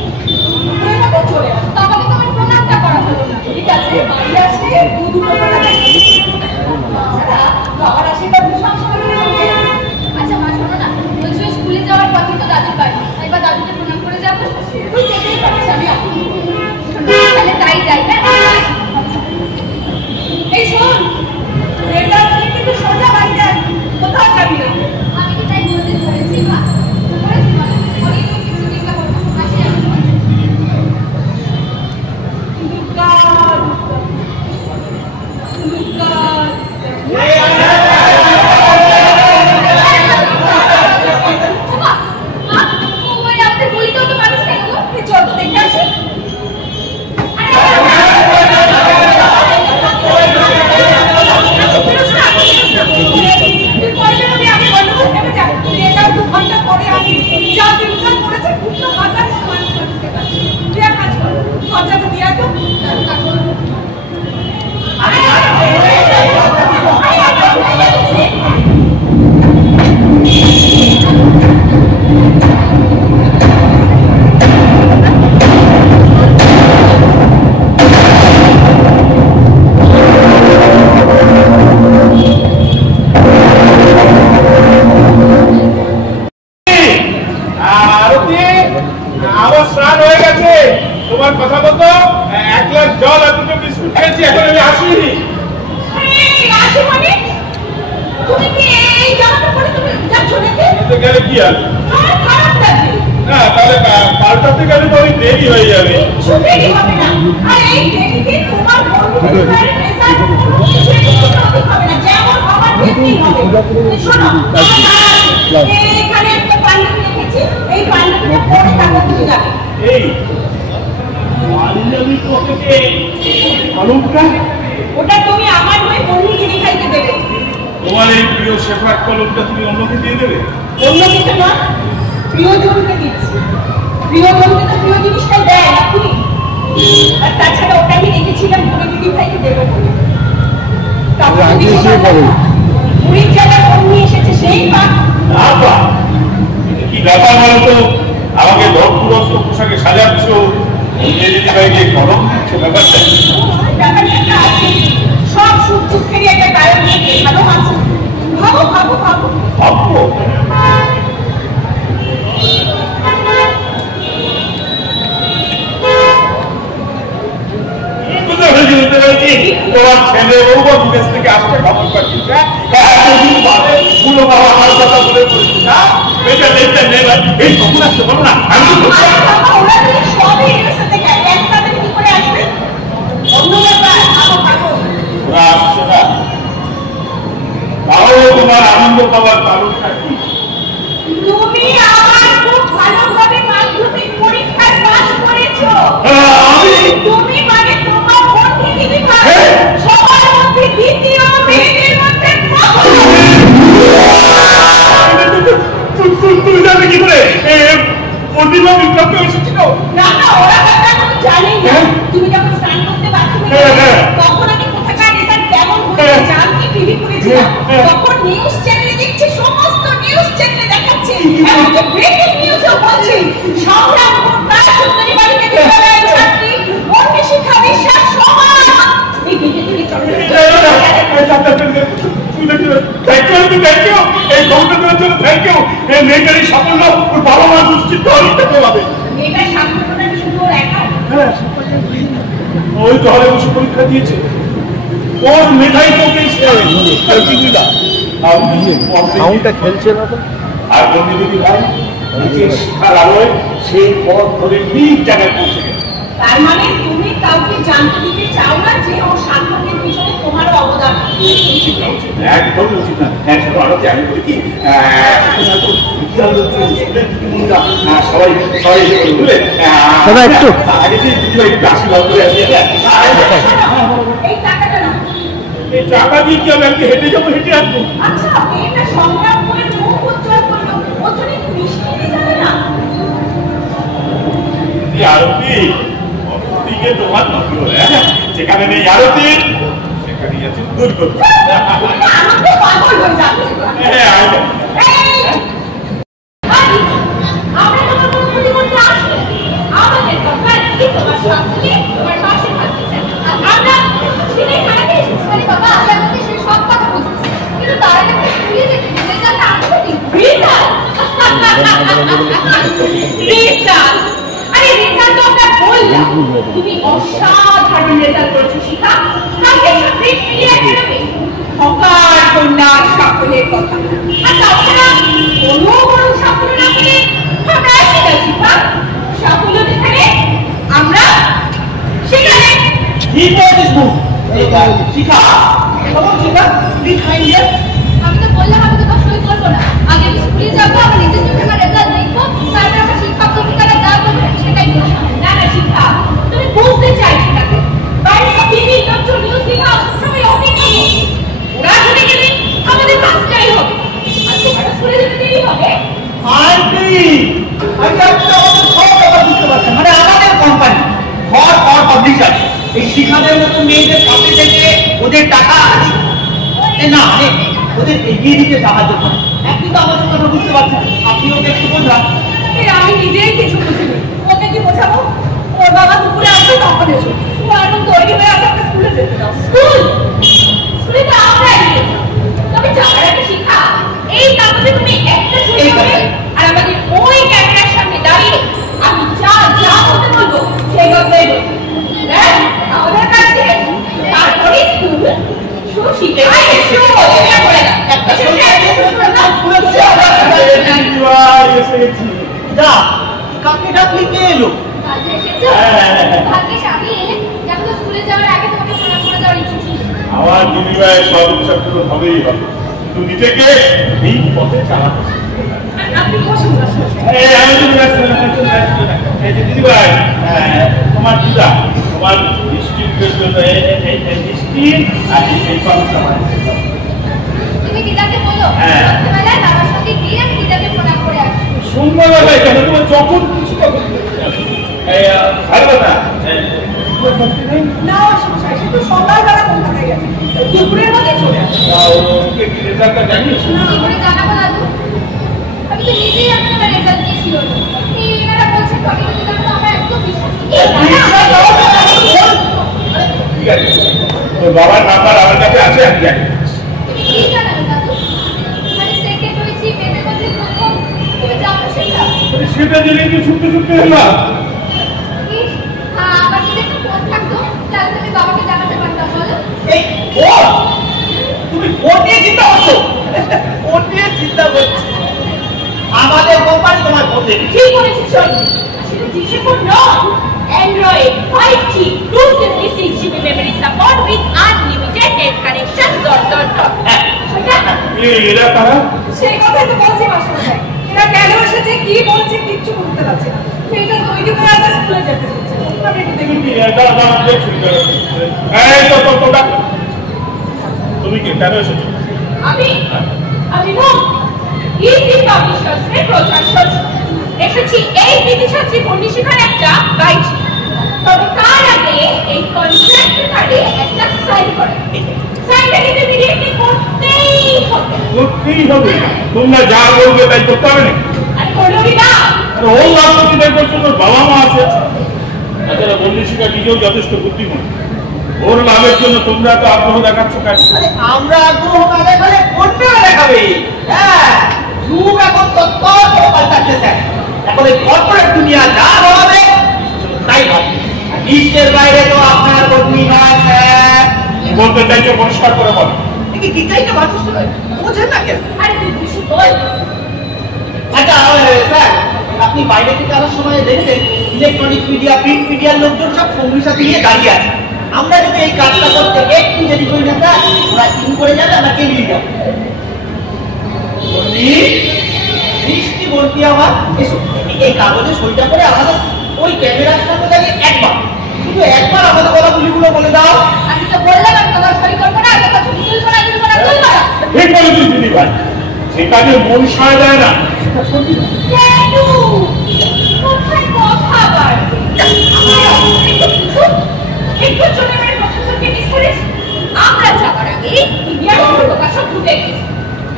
কি আছে? আমার খারাপ লাগে। না তাহলে পাল্টাতে গেলে তো ওই দেরি হয়ে যাবে। কিছু দেরি হবে না। আর এই দেরিতে তোমার বন্ধুদের রেজাল্ট কোনো কিছুই ঠিক হবে না। যেমন আমার ঠিকই হবে। শোনো, এখানে একটা পাঞ্জাবি রেখেছি। এই পাঞ্জাবিটা পরে তারপর তুমি যাবে। এই পাঞ্জাবি পকেটে কলমটা? ওটা তুমি আমার হয়ে বন্ধু চিনি খাইতে দেবে। তোমার এই প্রিয় শেফার্ড কলমটা তুমি অন্যকে দিয়ে দেবে? অন্য কিছু না, প্রিয়জনকে দিচ্ছি। প্রিয়জনকে তো প্রিয় জিনিসটাই দেয় নাকি? আর তাছাড়া ওটা আমি রেখেছিলাম বলে দিদি ভাইকে দেবো বলে। পুরীর জায়গায় অন্য এসেছে সেই পাক। কি ব্যাপার বলো তো? আমাকে ধর্মগ্রস্ত পোশাকে সাজাচ্ছ, দিদি ভাইকে কলম দিচ্ছ, ব্যাপারটা ব্যাপারটা আছে। সব সুখ দুঃখেরই একটা কারণ ভালো আছে। ভাবো ভাবো ভাবো ভাববো। তোমার ছেলে বউ বা বিদেশ থেকে আসতে খবর পাচ্ছি বাবা আমার কথা বলে বলছি না এটা দেখতে নেই এই কখন আসতে বলো না আমি ওরা তো সবই এর সাথে গেছে। একটা দিন কি করে আসবে? অন্য ব্যাপার। ভাবো ভাবো। ওরা আসছে না, তাহলে তোমার আনন্দ পাওয়ার কারণটা কি? তুমি আমার খুব ভালোভাবে মাধ্যমিক পরীক্ষায় পাস করেছো। তুমি মানে তোমার মধ্যে দিদি ভাই সবার মধ্যে দ্বিতীয়, মেয়েদের মধ্যে তুমি জানলে কি করে প্রতিভা বিপ্লব এসেছিল? না না, ওরা কথা আমি জানি না। তুমি যখন স্নান করতে বাথরুমে তখন আমি কোথাকার রেজাল্ট কেমন হয়েছে জানতে টিভি করেছিলাম। তখন নিউজ চ্যানেলে দেখছি, সমস্ত নিউজ চ্যানেলে দেখাচ্ছে, এমনকি ব্রেকিং নিউজও বলছে সংগ্রাম প্রায় সুন্দরী বাড়িতে বিদ্যালয়ের ছাত্রী মন্ডি শিক্ষা বিশ্বাস সমান এই বিজেপি চলে। এই কৌতুকের জন্য থ্যাংক ইউ। এই মেয়েটারই সাফল্য ওর বাবা মা দুশ্চিন্ত অনেক পেতে পাবে। এটা সাফল্যটা শুধু ওর একা। ওই তো হলে বসে পরীক্ষা দিয়েছে, ওর মেধাই তো সাউন্ডটা খেলছে না তো। আর বন্ধু যদি ভাই নিজের শিক্ষার আলোয় সেই পথ ধরে ঠিক জায়গায় পৌঁছে গেছে। তার মানে তুমি কাউকে জানতে দিতে চাও না যে ওর সাফল্যের পিছনে তোমারও অবদান আছে। একদম উচিত না। হ্যাঁ সেটা আরো আমি বলি কি সবাই সবাই বুঝলে একটু আগে যে দিদি ভাই একটু আশীর্বাদ করে আসি। এই টাকাটা না। এই টাকা দিয়ে কি আমি আজকে হেঁটে যাবো, হেঁটে আসবো? আচ্ছা, এটা সংগ্রাম করে মুখ উজ্জ্বল করলো, ওখানে মিষ্টি দিয়ে যাবে না? আরতি অন্যদিকে তোমার নজর, যেখানে নেই আরতি সেখানেই আছে দুর্গতি। আমাকে পাগল হয়ে যাবে। আমরা তোমার কোনো ক্ষতি করতে আসি? আমাদের দরকার কি তোমার সাথে তোমার পাশে থাকতে চাই। আমরা ছেলে খারাপ এসেছি। আরে বাবা, আমি আপনাকে সেই সব কথা বুঝেছি, কিন্তু তার আগে আপনি স্কুলে যেতে রেজাল্ট আনতে দিন। রিজাল্ট? রিজাল্ট? আরে রিজাল্ট তো আমরা বললাম। তুমি অসাধারণ রেজাল্ট করেছো শিখা। কাকে সাথে মিলিয়ে বেরোবে? হকার কন্যার সাফল্যের কথা। আর তাছাড়া কোনো বড় সাফল্য না পেলে আমরা আসি না শিখা। সাফল্য যেখানে আমরা সেখানে। ঠিক বলেছিস বউ। শিখা খবর শিখা প্লিজ ফাইন্ড ইয়ার। আমি তো বললাম আমি তো তোর সই করবো না। আগে আমি স্কুলে যাবো, আমার নিজের চোখে আমার রেজাল্ট দেখবো, তারপর আমার শিক্ষক শিক্ষিকারা যা বলবে সেটাই করবো। না না শিখা, তুমি বুঝতে চাইছো না। বাইরে সব টিভি ডক্টর নিউজ দেখা সবসময় অপেক্ষা করছে। ওরা চলে গেলে আমাদের কাজটাই হবে। আর তোমারও স্কুলে যেতে দেরি হবে। আন্টি আমি আপনাদের সব ব্যাপার বুঝতে পারছেন। মানে আমাদের কোম্পানি ঘর ঘর পাবলিশার এই শিখাদের মতো মেয়েদের কাছে থেকে ওদের টাকা আছে না, মানে ওদের এগিয়ে দিতে সাহায্য করে। আপনি তো আমাদের কথা বুঝতে পারছেন, আপনি ওকে একটু বললাম। আমি নিজেই কিছু বুঝিনি। ওকে কি বোঝাবো? ওর বাবা দুপুরে আসবে তখন এসো। ও এখন তৈরি হয়ে আছে, আমাকে স্কুলে যেতে দাও। স্কুল? স্কুলে তো আমরাই নিয়ে যাবো। তবে যাওয়ার একটা শিখা, এই কাগজে তুমি একটা সই করবে আর আমাদের ওই ক্যামেরার সামনে দাঁড়িয়ে আমি যা যা বলতে বলবো সেই কথাই বলবো। হ্যাঁ, আমাদের কাছে তারপরে স্কুল। শিখে এসো, এটা করে না। একটা সই নিজেকে এই পথে চালাতে আপনি বসুন দিদি ভাই তোমার দিদা তোমার তুমি দিদাকে বলো সন্ধ্যাবেলায় বাবার সঙ্গে গিয়ে আমি দিদাকে প্রণাম করে আসবো। সন্ধ্যাবেলায় কেন তোমার যখন খুশি তখন ভালো কথা না অসুবিধা সে তো সকালবেলা কলকাতায় গেছে দুপুরের মধ্যে চলে আসে ওকে কি রেজাল্টটা জানিয়েছো? কি করে জানাবো দাদু? আমি তো নিজেই আপনার রেজাল্ট দিয়েছিল এনারা বলছে কবে দিদা তো আমরা একদম বিশ্বাস করি ঠিক আছে তোর বাবার নাম্বার আমার কাছে আছে আমি জানি তুমি কি জানাবে দাদু? মানে সেকেন্ড হয়েছি মেয়েদের মধ্যে প্রথম তুমি জানো সেটা? সেটা জেনে কি ছুটতে ছুটতে এলাম আবার যদি একটা ফোন থাকতো তাহলে তুমি বাবাকে জানাতে পারতাম বলো। এই ফোন তুমি ফোন নিয়ে চিন্তা করছো ফোন নিয়ে চিন্তা করছো আমাদের কোম্পানি তোমার ফোন দেবে ঠিক বলেছিস আসলে জিসে ফোন নয় Android 5G 256 GB memory support with unlimited net connection ... এরা কারা? সেই কথাই তো বলছি মাস্টারমশাই এরা কেন এসেছে কি বলছে কিচ্ছু বুঝতে পারছি না মেয়েটা তৈরি করে আছে স্কুলে যেতে হচ্ছে আপনি একটু দেখুন তুমি কি কেন এসেছো? আমি ইজি পাবলিশার্সের প্রচার এসেছি এই বিদেশাত্রী পণ্ডিত শেখার একটা গাইড তবে তার আগে এই কন্ট্রাক্ট পেপারে একটা সাইন করে সাইনটা কিন্তু ইমিডিয়েটলি করতেই হবে তোমরা যা বলবে তাই করতে হবে না আর করবি না ও লাভপতি দেখবার জন্য বাবা মা আছে তাছাড়া বন্দিশিকা নিজেও যথেষ্ট বুদ্ধিমান ওর লাভের জন্য তোমরা তো আগ্রহ দেখাচ্ছ কেন? আমরা আগ্রহ না দেখালে কোনটা দেখাবে হ্যাঁ যুগ এখন তত্ত্ব পাল্টাচ্ছে এখন এই কর্পোরেট দুনিয়া যা হবে তাই হবে লিস্টের বাইরে তো আপনার কর্মী নয় স্যার বলতে চাইছো পরিষ্কার করে বলো কি চাইতে মানুষ বোঝেন না কেন আরে তুই কিছু বল আচ্ছা স্যার আপনি বাইরে থেকে আসার সময় দেখবেন ইলেকট্রনিক মিডিয়া প্রিন্ট মিডিয়ার লোকজন সব সঙ্গীর সাথে নিয়ে দাঁড়িয়ে আছে আমরা যদি এই কাজটা করতে একটু যদি করি না স্যার ওরা ইন করে যাবে আমরা কে নিয়ে যাবো বৃষ্টি বলতি আমার এসো এই কাগজে সইটা করে আমাদের ওই ক্যামেরার সামনে দাঁড়িয়ে শুধু একবার আমাদের কথাগুলিগুলো বলে দাও আমি তো বললাম আমি তোমার সই করবো না আমি কথা তুলবো না তুলবো না তুলবো না ঠিক বলেছিস দিদি ভাই সে কাজে মন সায় দেয় না কেন কোথায় কথা বল একটু চলে মানে প্রফেসরকে মিস করিস আমরা যাবার আগে ইন্ডিয়ার প্রকাশক ঢুকে গেছে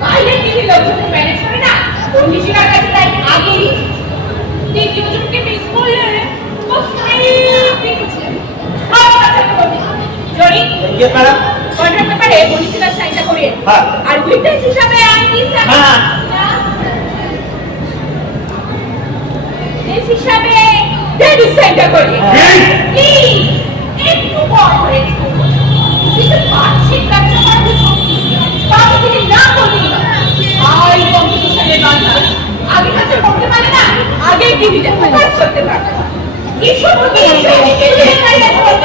বাইরে টিভি লোকজনকে ম্যানেজ করে না পন্ডিশিকার কাছে তাই আগেই টিভি লোকজনকে মিস করলে ও স্ক্রিপ্ট করছে জরি আপনারা কন্ট্রাক্ট পেপারে পন্ডিশিকার সাইনটা করে হ্যাঁ আর উইটনেস হিসাবে আমি হ্যাঁ দেশ হিসাবে দেবী সাইনটা করে একটু কর্পোরেট কিন্তু বার্ষিক ব্যবসা করার বাবা থেকে না করবি আই কম্পিটিশনের বাধা আগে কাছে করতে পারে না আগে টিভিতে ফোকাস করতে পারে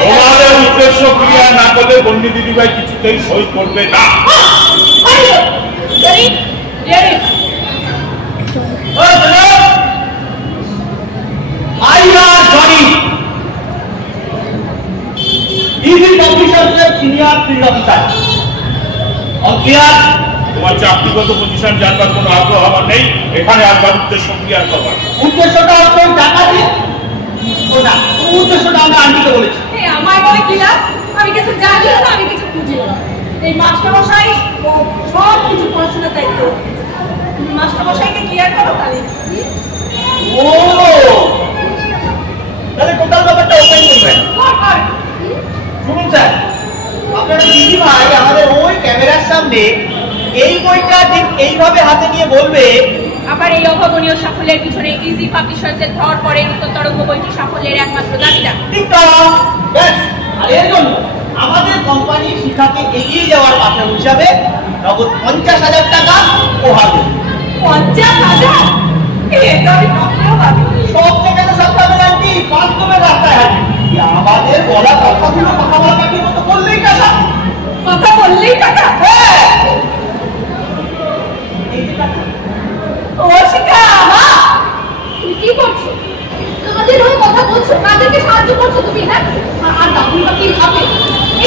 তোমাদের উদ্দেশ্য ক্রিয়া না করলে বন্দি দিদিভাই কিছুতেই সই করবে না সিনিয়র ফিল্ড অফিসার অক্লিয়ার তোমার চাকরিগত পজিশন জানবার কোনো আগ্রহ আমার নেই এখানে আসবার উদ্দেশ্য ক্লিয়ার করবার উদ্দেশ্যটা হচ্ছে টাকা দিয়ে ও না উদ্দেশ্যটা আমরা আনতে বলেছি আমার বলে কি লাভ আমি কিছু জানি না আমি কিছু বুঝি না এই মাস্টারমশাই সব কিছু পড়াশোনার দায়িত্ব মাস্টারমশাইকে ক্লিয়ার করো তাহলে ও তাহলে টোটাল ব্যাপারটা ওপেন করবেন শুনুন স্যার আপনার দিদি ভাই আমাদের ওই ক্যামেরার সামনে এই বইটা ঠিক এইভাবে হাতে নিয়ে বলবে আবার এই অভাবনীয় সাফল্যের পিছনে ইজি পাবলিশার্সের ধর পরে উত্তর তরঙ্গ বইটি সাফল্যের একমাত্র দাবিদার ঠিক ব্যাস আর এর জন্য আমাদের কোম্পানি শিক্ষাকে এগিয়ে যাওয়ার পাশে হিসাবে নগদ 50,000 টাকা উপহার দেবে 50,000 এটা আমি ভাবতেও পারিনি সব থেকে তো সপ্তাহে জানতি বাস্তবে রাস্তায় হাঁটি আমাদের বলা কথাগুলো কথা বলা পাখির মতো বললেই টাকা কথা বললেই টাকা হ্যাঁ হবে।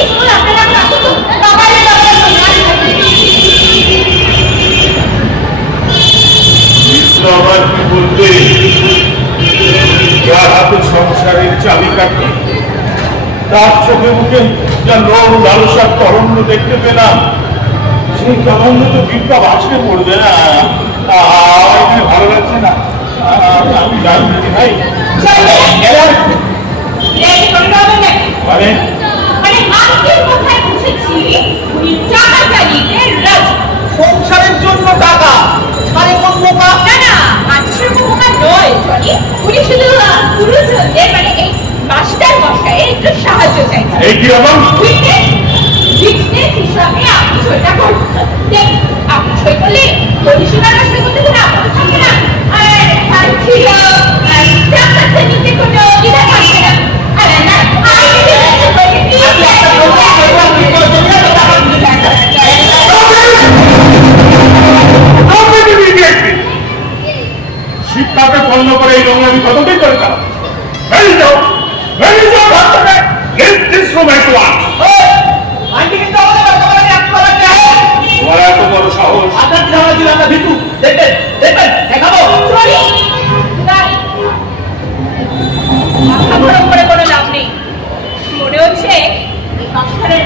এই শুনুন আপনারা কাকু তো বাবারে বাবা আবার কি বলবে? যার হাতে সংসারের চাবিকাঠি, তার চোখে মুখে যা লোভ লালসার তরঙ্গ দেখতে পেলাম, সেই তরঙ্গ তো বিপ্লব আসলে পড়বে না। আমার এখানে ভালো লাগছে না। আমি জানি ভাই মানে সংসারের জন্য টাকা সাড়ে কোন বোকা না না মানুষের উপকার নয় জনি, উনি শুধু পুরুষদের মানে এই মাস্টার মশাই একটু সাহায্য চাইছেন। এই কি রকম ফিটনেস হিসাবে আপনি সইটা করুন। দেখ আপনি সই করলে পরিষেবার সই করতে কোনো আপত্তি থাকবে না, আর ছিল চাকরি নিতে কোনো দ্বিধা থাকবে না। আর না শিক্ষাকে পণ্য করে এই নোংরামি কতদিন করে চালাবো? বেরিয়ে যাও, বেরিয়ে যাও ঘর থেকে। Leave this room at once. Aunty কিন্তু আমাদের ব্যাপারে আপনারা কে তোমার এত বড় সাহস! আপনার জানা ছিল আমরা ভিতু দেখবেন দেখবেন দেখাবো চলি নাই মাথা করে কোনো লাভ নেই। মনে হচ্ছে এই সংসারের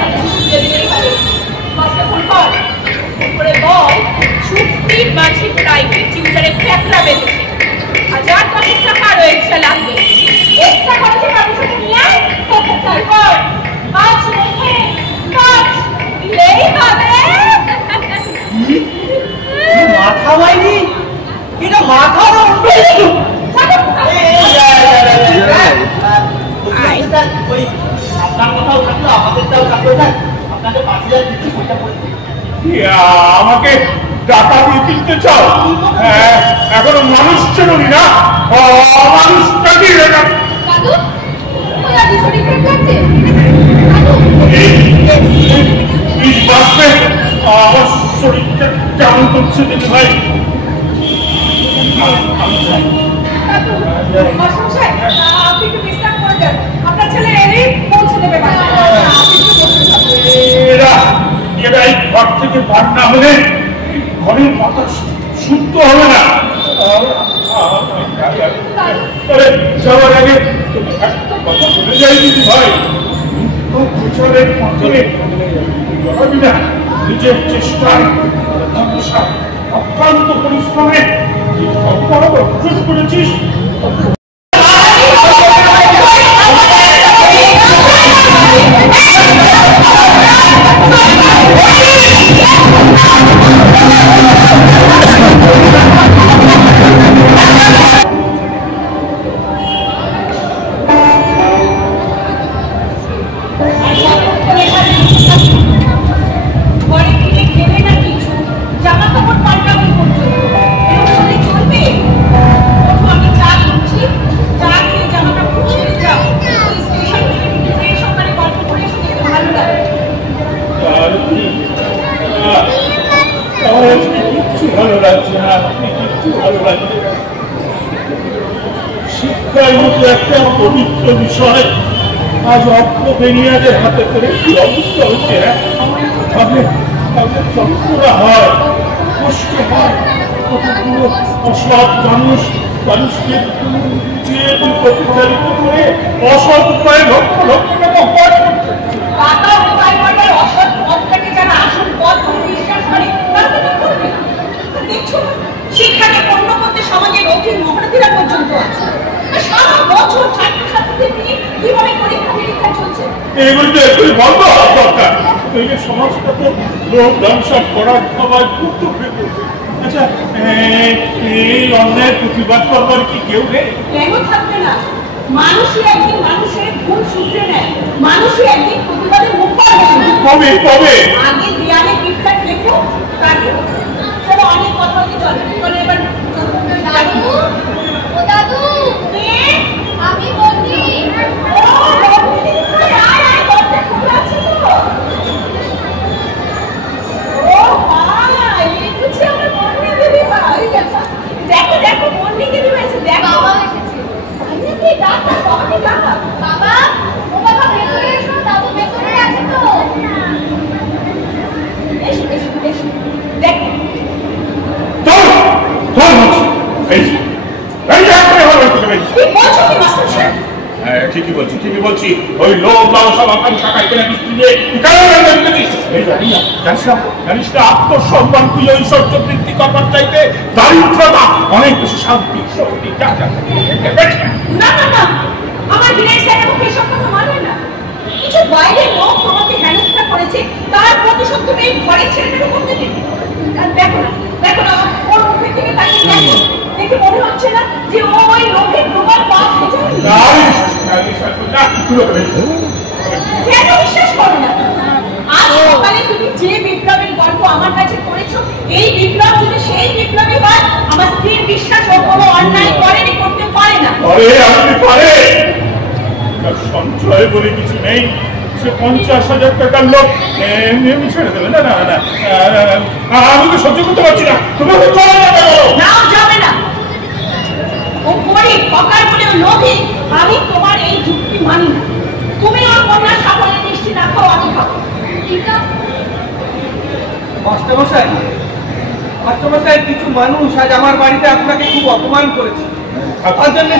মাস্টার ফোন কর করে বল ছুটির মাঝে প্রাইভেট টিউটারে ফ্যাকরা বেঁধেছে, 1000 টাকা রয়েছে লাগবে, এক্সট্রা খরচে পারমিশন নিয়ে আয়। তারপর মাছ রেখে মাছ দিলেই হবে। মাথা হয়নি এটা মাথা আপনার কথাও থাকলো আমাদেরটাও থাকলো স্যার, আপনাদের 5000 দিচ্ছি ওইটা করে আমাকে টাকা দিয়ে কিনতে চাও? হ্যাঁ, এখনো মানুষ চেনি না, মানুষটা দিয়ে না। দাদু ওই আদি শরীর খারাপ লাগছে এই বাসে আমার শরীরটা কেমন করছে দিদি ভাই। দাদু মশাই আপনি একটু বিশ্রাম করে যান, আপনার ছেলে এলেই পৌঁছে দেবে বাড়িতে। আপনি একটু বসে থাকুন। এরা এই ঘর থেকে বার না হলে ঘরের মাথা শুদ্ধ হবে না। তবে যাওয়ার আগে একটা কথা বলে যাই দিদি ভাই, বছরের মাধ্যমে নিজের চেষ্টায় অক্লান্ত পরিশ্রমে অর্জন করেছিস। শিক্ষার মতো একটা পবিত্র বিষয় আজ অপ্রবেনিয়াদের হাতে করে কি অবস্থা হচ্ছে। চক্ষুরা হয়, কষ্ট হয়, কতগুলো অসৎ মানুষকে প্রতিচালিত করে অসৎ উপায়ে লক্ষ লক্ষ টাকা উপায় করছে। শিক্ষাকে পণ্য করতে সমাজের অধীন মহারথীরা পর্যন্ত আছে। সারা বছর ছাত্রছাত্রীদের নিয়ে কিভাবে পরীক্ষা নিরীক্ষা চলছে। এইগুলো তো একটু বন্ধ হওয়া দরকার। এই যে সমাজটা তো লোক ধ্বংসন করার সবাই খুব দুঃখে করছে। আচ্ছা, এই অন্যায় প্রতিবাদ করবার কি কেউ নেই? কেন থাকবে না? মানুষই একদিন মানুষের ভুল শুধরে নেয়, মানুষই একদিন প্রতিবাদের মুখ কবে কবে আগে দেয়ালে পিঠটা লেখো, তারপর চলো অনেক কথা হচ্ছে, চলো এবার দাদু ও দাদু আমি বন্ধি দেখো দেখো বন্দি দিদি এসে দেখো বাবা এসেছে। বাবা বাবা ও বাবা ভেতরে এসো, দাদু হ্যাঁ, ঠিকই বলছি ওই লোক সব আকাঙ্ক্ষা কাটবে না জানিস না আত্মসম্মান খুলে ঐশ্বর্য বৃদ্ধি করবার চাইতে দারিদ্রতা অনেক বেশি শান্তি শক্তি না না না, আমার বিনয় স্যার আমাকে এসব কথা মানে না। কিছু বাইরের লোক তোমাকে হেনস্থা করেছে, তার প্রতিশোধ তুমি এই ঘরের ছেলেটাকে করতে দেবে। আর দেখো না ওর মুখে থেকে তাকিয়ে দেখো, দেখে মনে হচ্ছে না যে ও ওই লোকের প্রমাণ পাপ কেন বিশ্বাস করো না? আজ সকালে তুমি যে বিপ্লবের গল্প আমার কাছে করেছো, এই বিপ্লব যদি সেই বিপ্লবী হয়, আমার স্ত্রীর বিশ্বাস ও কোনো অন্যায় করেনি, করতে পারে না। আপনি পারে সঞ্চয় বলে কিছু নেই, সে 50,000 টাকার লোক এমনি ছেড়ে দেবে না। আমি তো সহ্য করতে পারছি না, তুমি চলে যাবে। নাও যাবে না, ও গরিব ঠকার বলে লোভী। আমি তোমার এই যুক্তি মানি না। তুমি ওর কন্যার সাফল্যে দৃষ্টি রাখো, আমি খাবো। মাস্টারমশাই, কিছু মানুষ আজ আমার বাড়িতে আপনাকে খুব অপমান করেছে। তার জন্য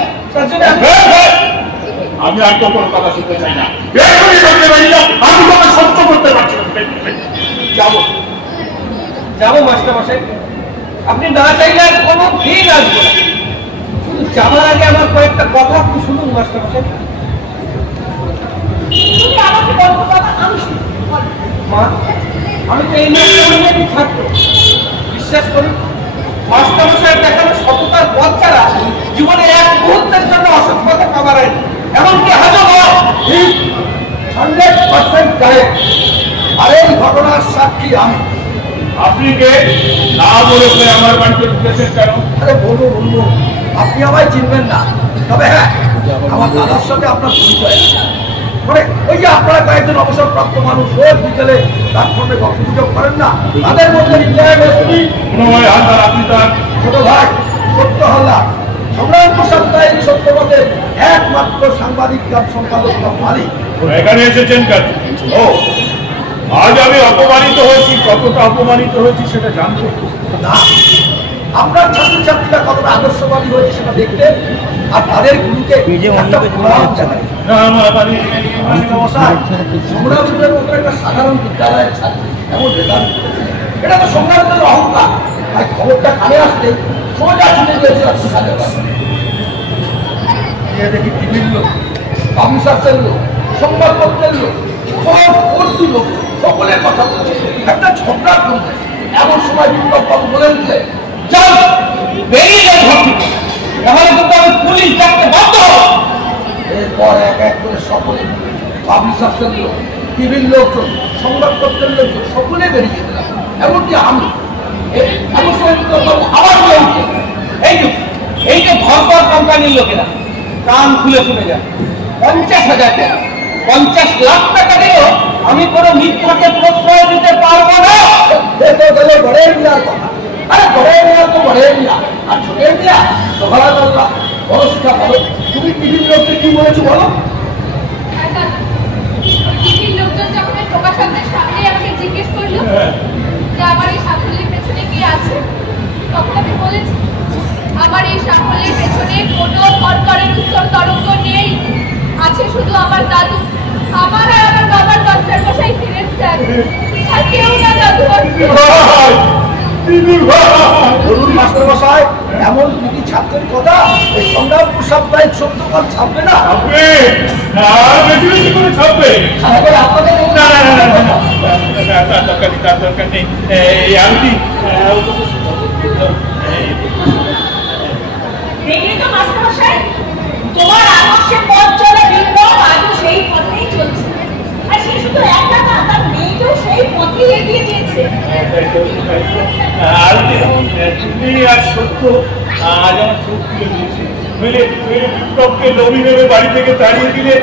আমি আর তো কোনো কথা শুনতে চাই না। আমি তোমাকে সহ্য করতে পারছি না। যাবো মাস্টারমশাই, আপনি না চাইলে আর কোনো দিন আসবো না। শুধু যাওয়ার আগে আমার কয়েকটা কথা আপনি শুনুন মাস্টারমশাই। তুমি আমাকে বলবো বাবা, আমি শুনবো। মা, আমি তো এই মাস্টারমশাই ছাত্র। বিশ্বাস করুন, মাস্টারমশাইয়ের দেখানো সততার পথ ছাড়া জীবনে এক মুহূর্তের জন্য অসৎ পথে পাবার হয়। এমনকি হাজার 100% গায়ে। আর এই ঘটনার সাক্ষী আমি। আপনি কে না বলে আমার বাড়িতে ঢুকেছেন কেন? আরে বলবো, আপনি আমায় চিনবেন না, তবে হ্যাঁ, আমার দাদার সাথে আপনার পরিচয় আছে। মানে ওই যে আপনারা কয়েকজন অবসরপ্রাপ্ত মানুষ রোজ বিকেলে তার সঙ্গে গল্প গুজব করেন না, তাদের মধ্যে আপনি তার ছোট ভাই সত্য হালদার, সংগ্রামপুর সাপ্তাহিক সত্যপথের একমাত্র সাংবাদিক কাম সম্পাদক মালিক। এখানে এসেছেন কেন? ও, আজ আমি অপমানিত হয়েছি। কতটা অপমানিত হয়েছি সেটা জানতে না, আপনার ছাত্রছাত্রীরা কতটা আদর্শবাদী হয়েছে সেটা দেখতে, আর তাদের গুরুকে সংগ্রামের মতো একটা সাধারণ বিদ্যালয়ের ছাত্র এমন রেজাল্ট, এটা তো সংগ্রামের অহংকার। আর খবরটা কানে আসতে সোজা ছুটে গিয়েছিল দেখি টিভির লোক, পাবলিশার্সের লোক, সংবাদপত্রের লোক, সব কর্তৃ লোক, সকলের কথা বলছে। একটা ঝগড়া করছে, এমন সময় বিপ্লব বাবু বলে উঠলে, চল বেরিয়ে যাও ঘর থেকে, এখানে কিন্তু আমি পুলিশ ডাকতে বাধ্য। এরপর এক এক করে সকলে, পাবলিশার্সের লোক, টিভির লোকজন, সংবাদপত্রের লোকজন সকলে বেরিয়ে গেলাম। এমনকি আমি এমন সময় বিপ্লব বাবু আবার বলে উঠলেন, এই যে ভরপর কোম্পানির লোকেরা কান খুলে শুনে যায়, 50,000 টাকা, 50 লাখ টাকা দিলেও আমি কোনো মিথ্যাকে প্রশ্রয় দিতে পারবো না। বড়ে মিয়ার কথা, আরে বড়ে মিয়া তো বড়ে মিয়া, আর ছোটে মিয়া সোভারাল্লাহ। বলো শিক্ষা বলো, তুমি টিভির লোককে কি বলেছো বলো? টিভির লোকজন যখন প্রকাশকদের সামনে আমাকে জিজ্ঞেস করলো যে আমার এই সাফল্যের পেছনে কে আছে, তখন আমি বলেছি আমার এই সাফল্যের পেছনে কোনো সরকারের উত্তর তরঙ্গ নেই, আছে শুধু আমার দাদু, আমার আর আমার বাবার মাস্টার মশাই ছিলেন স্যার, আর কেউ না দাদু। বলুন মাস্টার মশাই, এমন দুটি ছাত্রের কথা এই সংগ্রামপুর সাপ্তাহিক সত্যকাল ছাপবে না? বেশি বেশি করে ছাপবে। আপনাদের তার দরকার নেই। দেখলে তো মাস্টারমশাই, তোমার আদর্শে পথ চলা বিপ্লব আজও সেই পথেই চলছে। আর সে শুধু একা না, তার মেয়েকেও সেই পথেই এগিয়ে দিয়েছে। তুমি আর সত্য আজ আমার চোখ তুলে দিয়েছে। বিপ্লবকে লবি নেবে বাড়ি থেকে তাড়িয়ে দিলে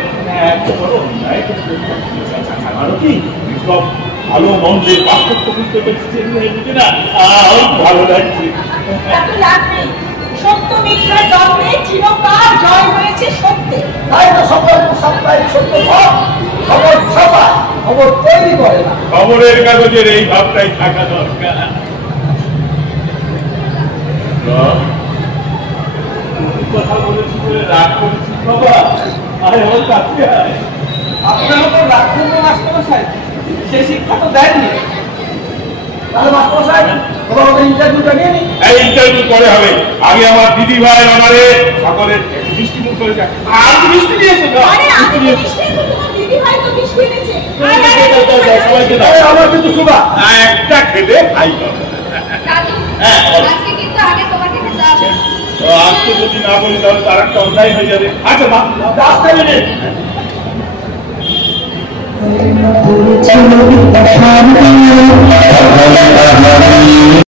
আমারও কি বিপ্লব ভালো মন্দের পার্থক্য বুঝতে পেরেছে না, ভালো লাগছে। এত লাভ নেই, সত্য মিথ্যার দ্বন্দ্বে চিরকাল জয় হয়েছে সত্যে। তাই তো সংগ্রামপুর সাপ্তাহিক সত্য খবর ছাপায়, খবর তৈরি করে না। খবরের কাগজের এই ভাবটাই থাকা দরকার। রাগ করেছিস বাবা? আয় আমার কাছে আয়। আপনার মতো রাজপুত্র মাস্টারমশাই সে শিক্ষা তো দেননি। তাহলে মাস্টারমশাই বাবা আমাদের ইন্টারভিউটা নিয়ে নিন। এই ইন্টারভিউ পরে হবে, আগে আমার দিদি ভাই অনারে সকলের মিষ্টি মুখ করে যাক। আর মিষ্টি দিয়েছো না? আরে আমি মিষ্টি তো দিয়েছো? মিষ্টি এনেছি, তোমার দিদি ভাই তো মিষ্টি এনেছে। সবাইকে দাও। আমার কিন্তু সুগা একটা খেলে খাই হবে। দাদু হ্যাঁ, বল। আজকে কিন্তু আগে তোমাকে খেতে হবে। আজকে যদি না বলি তাহলে তার একটা অন্যায় হয়ে যাবে। আচ্ছা মা, রাস্তায় বেরিয়ে Thank you.